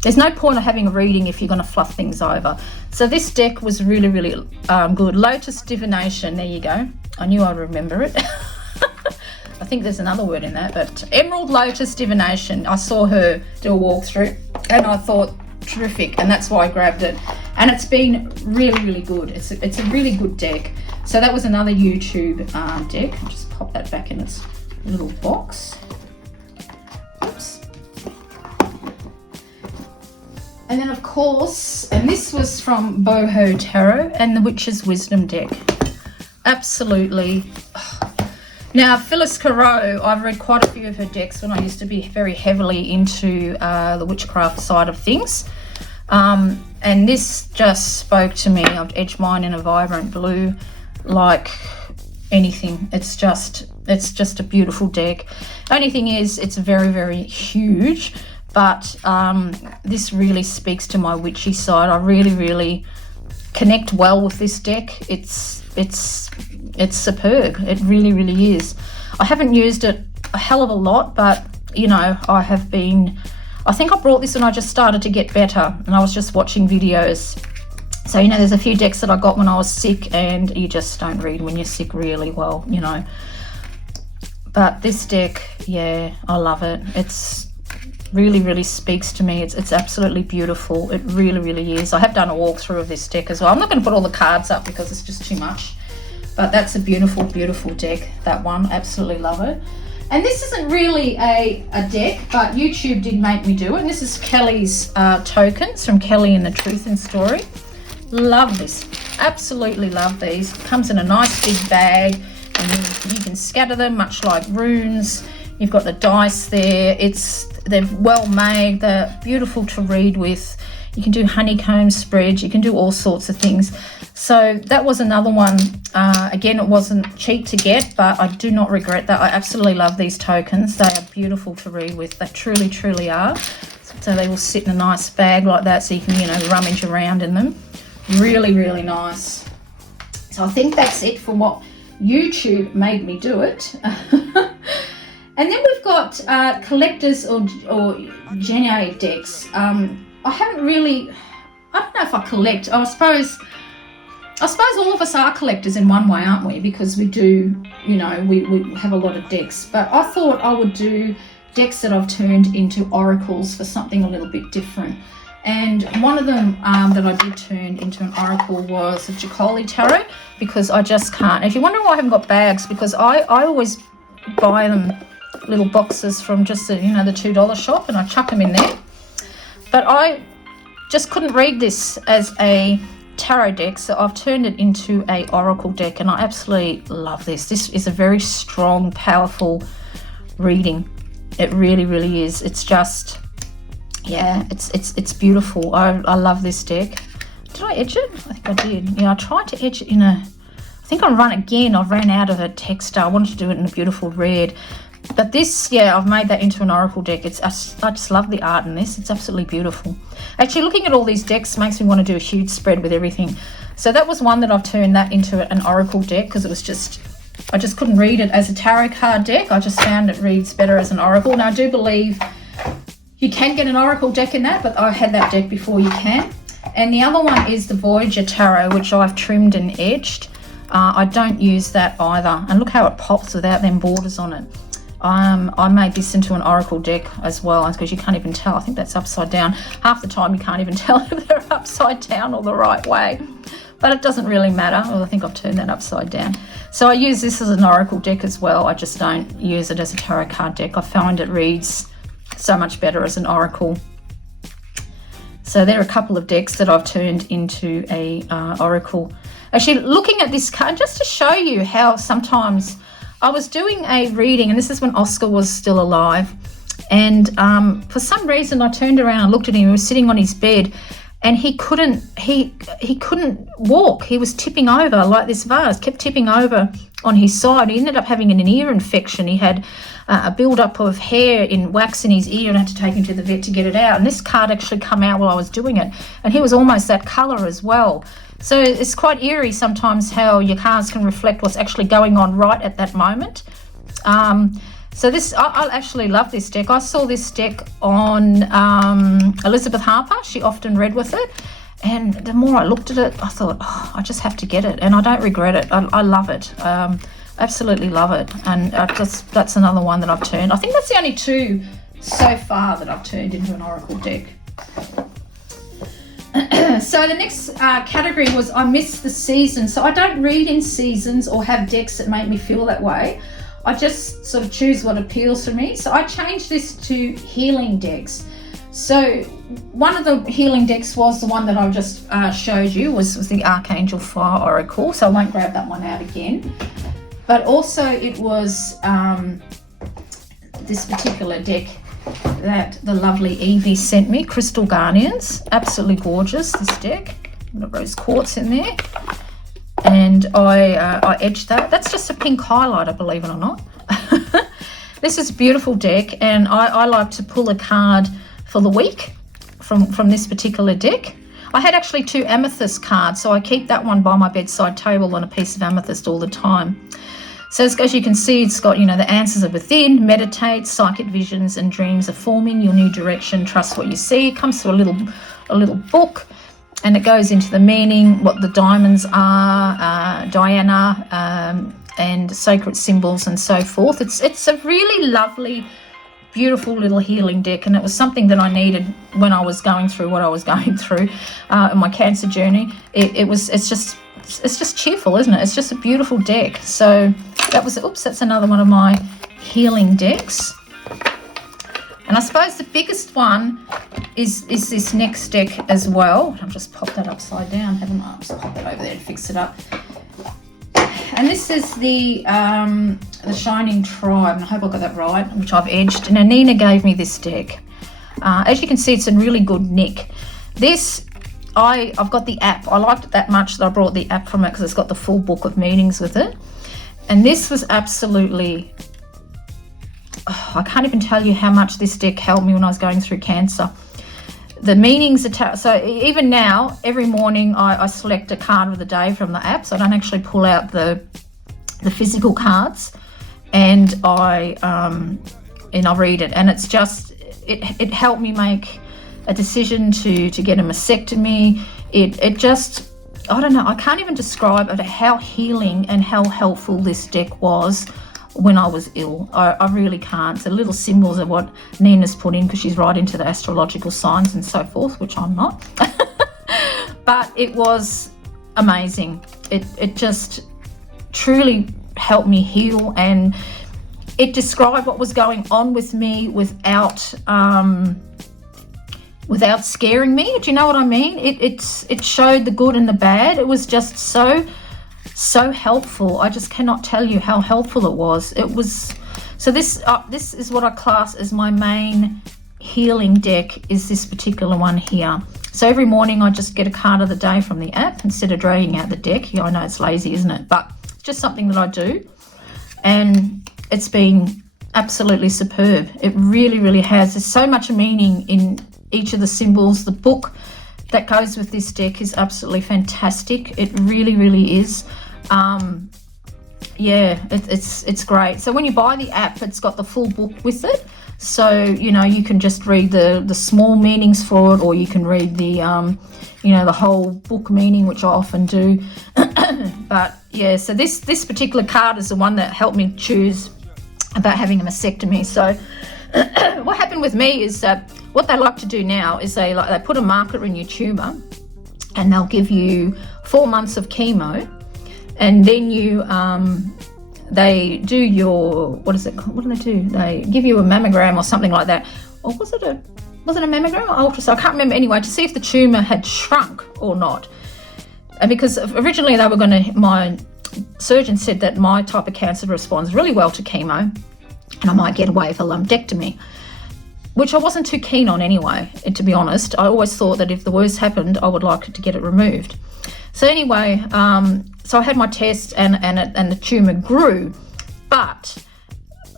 There's no point of having a reading if you're going to fluff things over. So this deck was really, really good. Lotus Divination, there you go. I knew I'd remember it. I think there's another word in that, but Emerald Lotus Divination. I saw her do a walkthrough and I thought, terrific, and that's why I grabbed it. And it's been really, really good. It's a really good deck. So that was another YouTube deck. I'll just pop that back in its little box. Oops. And then, of course, and this was from Boho Tarot and the Witch's Wisdom deck. Absolutely. Now, Phyllis Carreau, I've read quite a few of her decks when I used to be very heavily into the witchcraft side of things. And this just spoke to me. I've edged mine in a vibrant blue, like anything. It's just a beautiful deck. Only thing is, it's very, very huge. But this really speaks to my witchy side. I really, really connect well with this deck. It's superb. It really, really is. I haven't used it a hell of a lot, but, you know, I think I brought this when I just started to get better, and I was just watching videos. So, you know, there's a few decks that I got when I was sick, and you just don't read when you're sick really well, you know. But this deck, yeah, I love it. It's really, really speaks to me. It's absolutely beautiful. It really, really is. I have done a walkthrough of this deck as well. I'm not going to put all the cards up because it's just too much. But that's a beautiful, beautiful deck, that one. Absolutely love it. And this isn't really a deck, but YouTube did make me do it. And this is Kelly's tokens from Kelly and the Truth in Story. Love this. Absolutely love these. Comes in a nice big bag, and you can scatter them much like runes. You've got the dice there. They're well made. They're beautiful to read with. You can do honeycomb spreads. You can do all sorts of things. So that was another one. Again, it wasn't cheap to get, but I do not regret that. I absolutely love these tokens. They are beautiful to read with. They truly, truly are. So they will sit in a nice bag like that, so you can, you know, rummage around in them. Really, really nice. So I think that's it for what YouTube made me do it. And then we've got collectors or Gen decks. I haven't really, I don't know if I collect. I suppose all of us are collectors in one way, aren't we? Because we do, you know, we have a lot of decks. But I thought I would do decks that I've turned into oracles for something a little bit different. And one of them that I did turn into an oracle was the Jacoli Tarot, because I just can't. If you're wondering why I haven't got bags, because I always buy them little boxes from just the, you know, the $2 shop, and I chuck them in there. But I just couldn't read this as a tarot deck, so I've turned it into a oracle deck, and I absolutely love this. This is a very strong, powerful reading. It really, really is. It's just, yeah, it's beautiful. I love this deck. Did I edge it? I think I did. Yeah, I tried to edge it in a, I think I ran out of a texture. I wanted to do it in a beautiful red. But this, yeah, I've made that into an oracle deck. I just love the art in this. It's absolutely beautiful. Actually, looking at all these decks makes me want to do a huge spread with everything. So that was one that I've turned that into an oracle deck, because it was just, I just couldn't read it as a tarot card deck. I just found it reads better as an oracle. Now, I do believe you can get an oracle deck in that, but I had that deck before you can. And the other one is the Voyager Tarot, which I've trimmed and edged. I don't use that either. And look how it pops without them borders on it. I made this into an oracle deck as well, because you can't even tell. I think that's upside down. Half the time you can't even tell if they're upside down or the right way. But it doesn't really matter. Well, I think I've turned that upside down. So I use this as an oracle deck as well. I just don't use it as a tarot card deck. I find it reads so much better as an oracle. So there are a couple of decks that I've turned into a oracle. Actually, looking at this card, just to show you how sometimes I was doing a reading, and this is when Oscar was still alive, and for some reason I turned around and looked at him. He was sitting on his bed, and he couldn't walk. He was tipping over, like this vase kept tipping over on his side. He ended up having an ear infection. He had a build-up of hair in wax in his ear, and had to take him to the vet to get it out. And this card actually come out while I was doing it, and he was almost that colour as well. So it's quite eerie sometimes how your cards can reflect what's actually going on right at that moment. So this, I actually love this deck. I saw this deck on Elizabeth Harper. She often read with it. And the more I looked at it, I thought, oh, I just have to get it. And I don't regret it. I love it. Absolutely love it. And that's another one that I've turned. I think that's the only two so far that I've turned into an oracle deck. So the next category was I miss the season. So I don't read in seasons or have decks that make me feel that way. I just sort of choose what appeals to me. So I changed this to healing decks. So one of the healing decks was the one that I just showed you, was the Archangel Fire Oracle. So I won't grab that one out again. But also it was this particular deck that the lovely Evie sent me, Crystal Guardians. Absolutely gorgeous, this deck. Got rose quartz in there. And I edged that. That's just a pink highlighter, believe it or not. This is a beautiful deck, and I like to pull a card for the week from this particular deck. I had actually 2 amethyst cards, so I keep that one by my bedside table on a piece of amethyst all the time. So as you can see, it's got, you know, the answers are within, meditate, psychic visions and dreams are forming, your new direction, trust what you see. It comes to a little book, and it goes into the meaning, what the diamonds are, Diana, and sacred symbols and so forth. It's a really lovely, beautiful little healing deck, and it was something that I needed when I was going through what I was going through in my cancer journey. It's just cheerful, isn't it? It's just a beautiful deck. So that was, oops, that's another one of my healing decks. And I suppose the biggest one is this next deck as well. I've just popped that upside down, haven't I? I'll just pop it over there and fix it up. And this is the the Shining Tribe, and I hope I got that right, which I've edged. And Nina gave me this deck. As you can see, it's in really good nick. This, I've got the app. I liked it that much that I brought the app from it because it's got the full book of meanings with it. And this was absolutely, I can't even tell you how much this deck helped me when I was going through cancer. The meanings attached. So even now, every morning I select a card of the day from the app. So I don't actually pull out the physical cards, and I read it, and it's just it helped me make a decision to get a mastectomy. It just, I don't know, I can't even describe it, how healing and how helpful this deck was when I was ill. I really can't. So little symbols of what Nina's put in, because she's right into the astrological signs and so forth, which I'm not. But it was amazing. It just truly helped me heal, and it described what was going on with me without scaring me. Do you know what I mean? It showed the good and the bad. It was just so helpful. I just cannot tell you how helpful it was. It was, so this is what I class as my main healing deck, is this particular one here. So every morning I just get a card of the day from the app instead of dragging out the deck. Yeah, I know it's lazy, isn't it? But it's just something that I do, and it's been absolutely superb. It really, really has. There's so much meaning in each of the symbols. The book that goes with this deck is absolutely fantastic. It really, really is. Yeah, it's great. So when you buy the app, it's got the full book with it. So, you know, you can just read the small meanings for it, or you can read the, the whole book meaning, which I often do. But yeah, so this particular card is the one that helped me choose about having a mastectomy. So what happened with me is that what they like to do now is they put a marker in your tumor, and they'll give you 4 months of chemo, and then they do your, what is it called? What do they do? They give you a mammogram or something like that. Or was it a mammogram or ultrasound? I can't remember. Anyway, to see if the tumor had shrunk or not. And because originally they were my surgeon said that my type of cancer responds really well to chemo, and I might get away with a lumpectomy, which I wasn't too keen on anyway, to be honest. I always thought that if the worst happened, I would like to get it removed. So anyway, so I had my test, and the tumor grew, but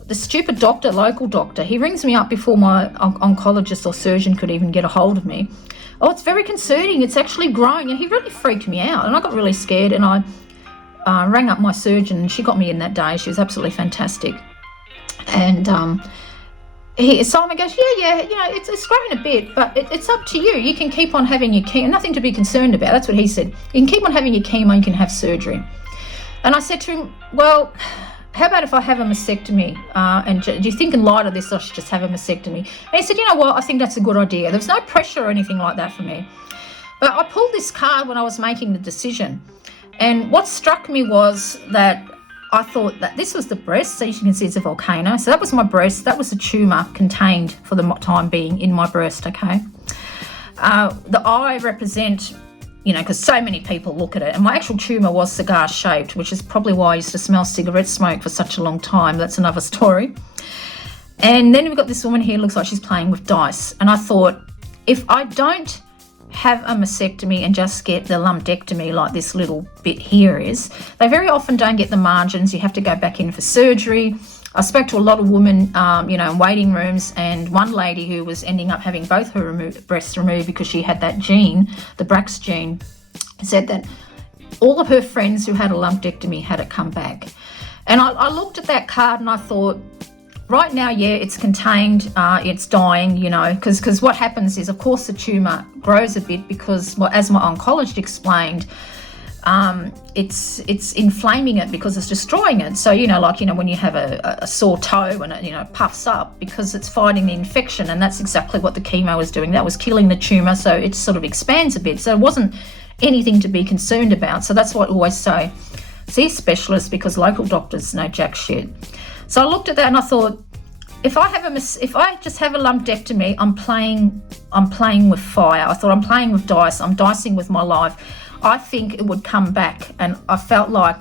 the stupid doctor, local doctor, he rings me up before my oncologist or surgeon could even get a hold of me. Oh, it's very concerning. It's actually growing. And he really freaked me out, and I got really scared, and I rang up my surgeon, and she got me in that day. She was absolutely fantastic. And Simon goes, yeah, it's growing a bit, but it's up to you. You can keep on having your chemo, nothing to be concerned about. That's what he said. You can keep on having your chemo, you can have surgery. And I said to him, well, how about if I have a mastectomy? And do you think in light of this, I should just have a mastectomy? And he said, you know what, I think that's a good idea. There was no pressure or anything like that for me. But I pulled this card when I was making the decision. And what struck me was that I thought that this was the breast, so you can see it's a volcano. So that was my breast. That was a tumour contained for the time being in my breast, okay? The eye represent, because so many people look at it. And my actual tumour was cigar-shaped, which is probably why I used to smell cigarette smoke for such a long time. That's another story. And then we've got this woman here, looks like she's playing with dice. And I thought, if I don't have a mastectomy and just get the lumpectomy like this little bit here is, they very often don't get the margins. You have to go back in for surgery. I spoke to a lot of women, in waiting rooms, and one lady who was ending up having both her breasts removed because she had that gene, the Brax gene, said that all of her friends who had a lumpectomy had it come back. And I looked at that card and I thought, right now, yeah, it's contained, it's dying, because what happens is, of course, the tumour grows a bit because, well, as my oncologist explained, it's inflaming it because it's destroying it. So, when you have a sore toe and it, puffs up because it's fighting the infection, and that's exactly what the chemo was doing. That was killing the tumour, so it sort of expands a bit. So it wasn't anything to be concerned about. So that's what I always say, see a specialist, because local doctors know jack shit. So I looked at that and I thought, if I just have a lumpectomy, I'm playing with fire. I thought, I'm playing with dice. I'm dicing with my life. I think it would come back. And I felt like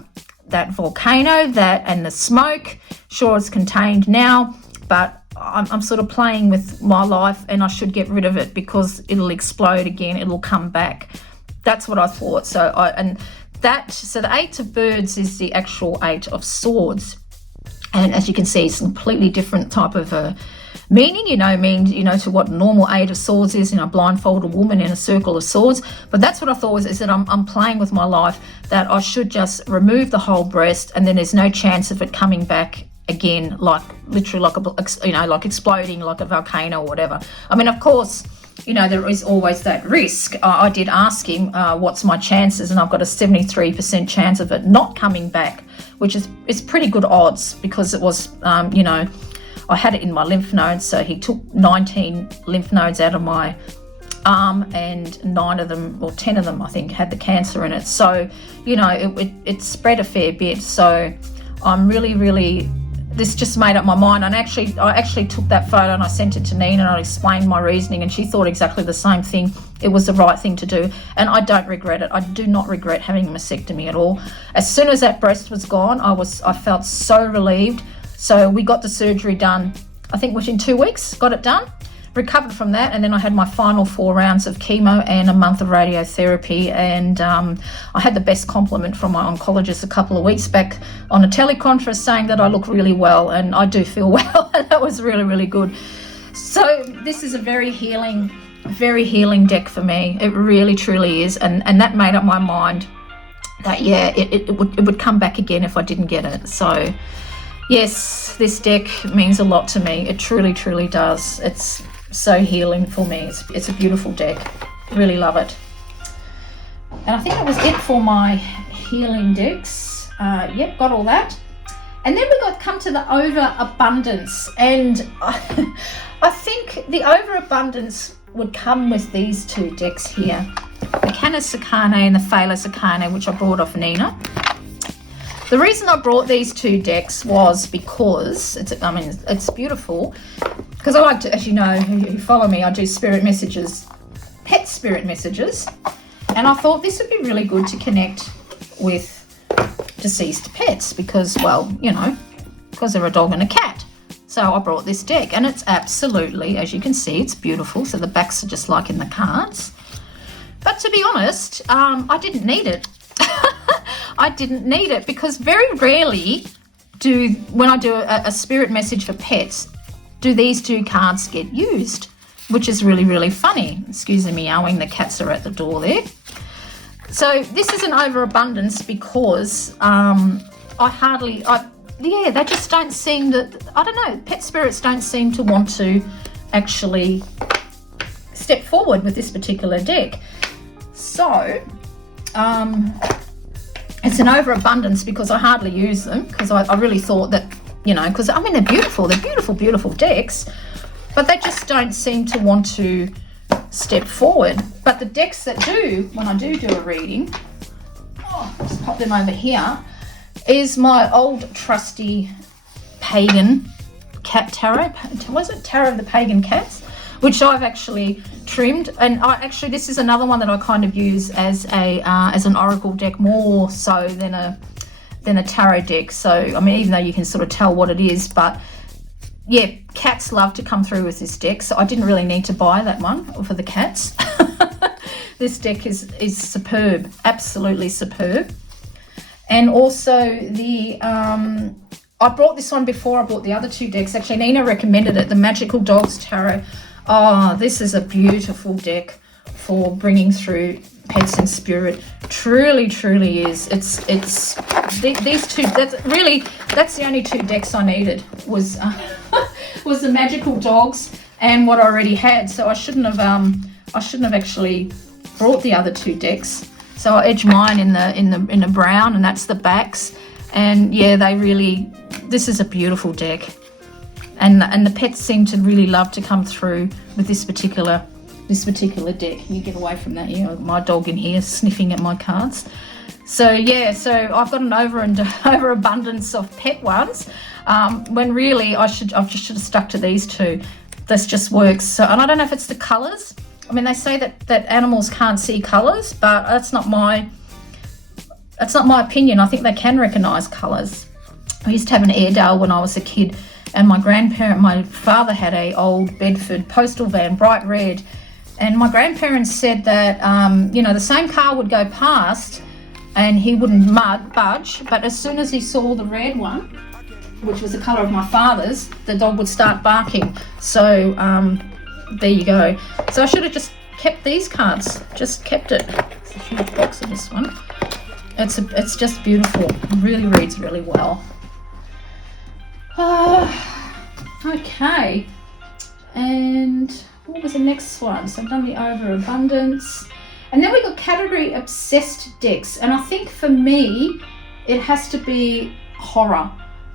that volcano, and the smoke, sure it's contained now, but I'm sort of playing with my life, and I should get rid of it because it'll explode again. It'll come back. That's what I thought. So the 8 of birds is the actual 8 of swords. And as you can see, it's a completely different type of meaning, to what normal 8 of swords is, blindfolded woman in a circle of swords. But that's what I thought is that I'm playing with my life, that I should just remove the whole breast, and then there's no chance of it coming back again, like literally like exploding like a volcano or whatever. I mean, of course, there is always that risk. I did ask him what's my chances, and I've got a 73% chance of it not coming back, which is pretty good odds, because it was, I had it in my lymph nodes. So he took 19 lymph nodes out of my arm, and 9 of them, or 10 of them, I think, had the cancer in it. So, it spread a fair bit. So I'm really, this just made up my mind. And I actually took that photo and I sent it to Nina, and I explained my reasoning, and she thought exactly the same thing. It was the right thing to do, and I don't regret it. I do not regret having a mastectomy at all. As soon as that breast was gone, I felt so relieved. So we got the surgery done, I think within 2 weeks, got it done, recovered from that, and then I had my final 4 rounds of chemo and a month of radiotherapy. And I had the best compliment from my oncologist a couple of weeks back on a teleconference, saying that I look really well, and I do feel well, and that was really, really good. So this is a very healing deck for me. It really, truly is, and that made up my mind that, yeah, it would come back again if I didn't get it. So yes, this deck means a lot to me. It truly, truly does. It's so healing for me. It's a beautiful deck. Really love it. And I think that was it for my healing decks. Yep, got all that. And then we come to the Overabundance, and I think the Overabundance would come with these 2 decks here, the Canis Arcana and the Phalos Arcana, which I brought off Nina. The reason I brought these 2 decks was because it's beautiful. Because I like to, as you know, who follow me, I do spirit messages, pet spirit messages, and I thought this would be really good to connect with deceased pets, because, well, because they're a dog and a cat. So I brought this deck, and it's absolutely, as you can see, it's beautiful. So the backs are just like in the cards. But to be honest, I didn't need it. I didn't need it, because very rarely when I do a spirit message for pets, do these 2 cards get used, which is really, really funny. Excuse the meowing, the cats are at the door there. So this is an Overabundance because they just don't seem to, I don't know, pet spirits don't seem to want to actually step forward with this particular deck. So it's an Overabundance because I hardly use them, because I really thought that, because they're beautiful, beautiful decks, but they just don't seem to want to step forward. But the decks that do, when I do a reading, just pop them over here, is my old trusty pagan cat tarot. Was it Tarot of the Pagan Cats? Which I've actually trimmed, and this is another one that I kind of use as an oracle deck, more so than a tarot deck. So even though you can sort of tell what it is, but yeah, cats love to come through with this deck, so I didn't really need to buy that one for the cats. This deck is superb, absolutely superb. And also I brought this one before I bought the other 2 decks. Actually, Nina recommended it, the Magical Dogs Tarot. Oh, this is a beautiful deck for bringing through pets and spirit. Truly, truly is. It's these 2. That's the only 2 decks I needed, was was the Magical Dogs and what I already had. So I shouldn't have actually brought the other 2 decks. So I edged mine in the brown, and that's the backs. And yeah, this is a beautiful deck. And the pets seem to really love to come through with this particular deck. Can you get away from that? My dog in here sniffing at my cards. So yeah, so I've got an overabundance of pet ones, when really I should have stuck to these 2. This just works. So, and I don't know if it's the colours. They say that animals can't see colours, but that's not my opinion. I think they can recognise colours. I used to have an Airedale when I was a kid, and my father had a old Bedford postal van, bright red, and my grandparents said that, you know, the same car would go past and he wouldn't budge, but as soon as he saw the red one, which was the colour of my father's, the dog would start barking. So there you go. So I should have just kept these cards, just kept it. So I should have a box of this one. It's just beautiful. It really reads really well. Okay, and what was the next one? So I've done the Overabundance, and then we got category obsessed decks, and I think for me it has to be horror.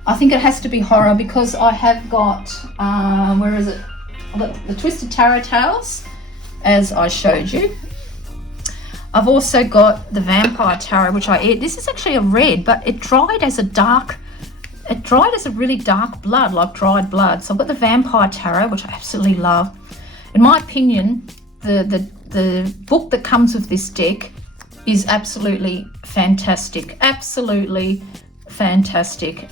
I think it has to be horror because I have got where is it? I've got the Twisted Tarot Tales, as I showed you. I've also got the Vampire Tarot, which this is actually a red, but it dried as a really dark blood, like dried blood. So I've got the Vampire Tarot, which I absolutely love. In my opinion, the book that comes with this deck is absolutely fantastic. Absolutely fantastic.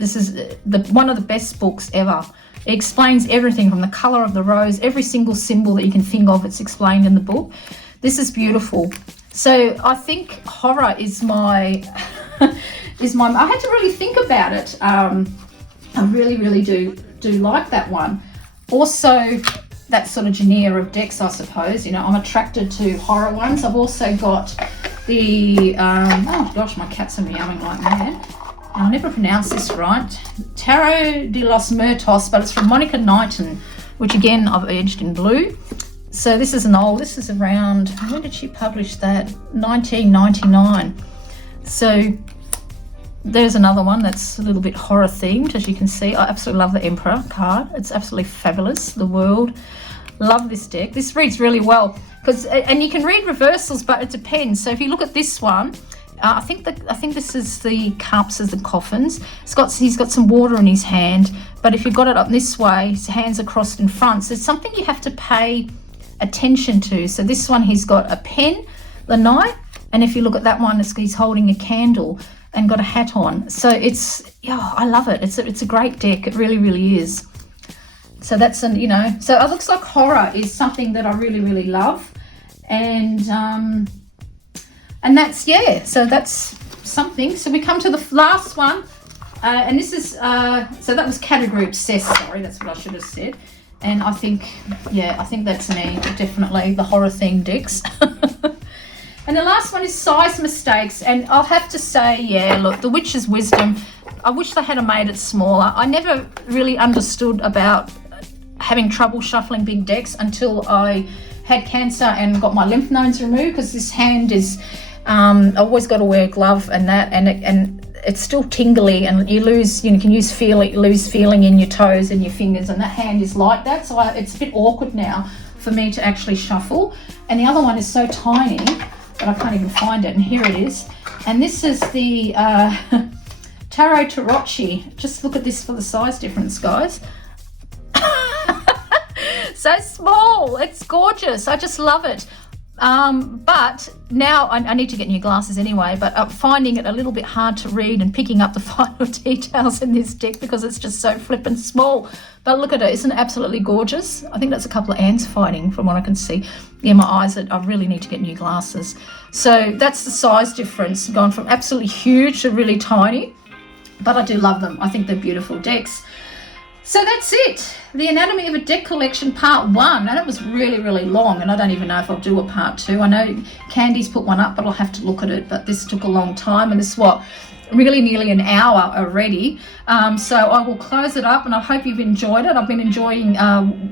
This is one of the best books ever. It explains everything from the color of the rose, every single symbol that you can think of, it's explained in the book. This is beautiful. So I think horror is my I had to really think about it. I really do like that one. Also, that sort of genre of decks, I suppose. You know, I'm attracted to horror ones. I've also got the oh gosh, my cats are meowing like mad. I'll never pronounce this right. Tarot de los Muertos, but it's from Monica Knighton, which again I've edged in blue. So this is around, when did she publish that? 1999. So there's another one that's a little bit horror themed, as you can see. I absolutely love the Emperor card. It's absolutely fabulous. The World. Love this deck. This reads really well and you can read reversals, but it depends. So if you look at this one, I think this is the cups as the coffins. He's got some water in his hand, but if you've got it up this way, his hands are crossed in front. So it's something you have to pay attention to. So this one, he's got a pen, the knight, and if you look at that one, he's holding a candle and got a hat on. So I love it. It's a great deck. It really is. So that's so it looks like horror is something that I really love, and that's so that's something. So we come to the last one, and this is so that was category obsessed. Sorry, that's what I should have said. And I think that's me, definitely, the horror themed decks. And the last one is size mistakes, and I'll have to say, look, the Witch's Wisdom, I wish they had made it smaller. I never really understood about having trouble shuffling big decks until I had cancer and got my lymph nodes removed, because this hand is, I always got to wear a glove and that, and it's still tingly, and you can lose feeling in your toes and your fingers, and that hand is like that. So it's a bit awkward now for me to actually shuffle. And the other one is so tiny that I can't even find it, and here it is. And this is the Tarot Tarocchi. Just look at this for the size difference, guys. So small, it's gorgeous. I just love it. But now I need to get new glasses anyway, but I'm finding it a little bit hard to read and picking up the final details in this deck because it's just so flippin' small. But look at it, isn't it absolutely gorgeous? I think that's a couple of ants fighting from what I can see. Yeah, my eyes, I really need to get new glasses. So that's the size difference, going from absolutely huge to really tiny. But I do love them. I think they're beautiful decks. So that's it, the Anatomy of a Deck Collection Part 1, and it was really long, and I don't even know if I'll do a Part 2. I know Candy's put one up, but I'll have to look at it, but this took a long time, and this is really nearly an hour already. So I will close it up, and I hope you've enjoyed it. I've been enjoying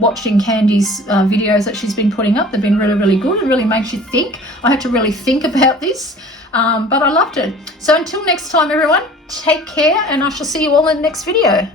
watching Candy's videos that she's been putting up. They've been really good. It really makes you think. I had to really think about this, but I loved it. So until next time, everyone, take care, and I shall see you all in the next video.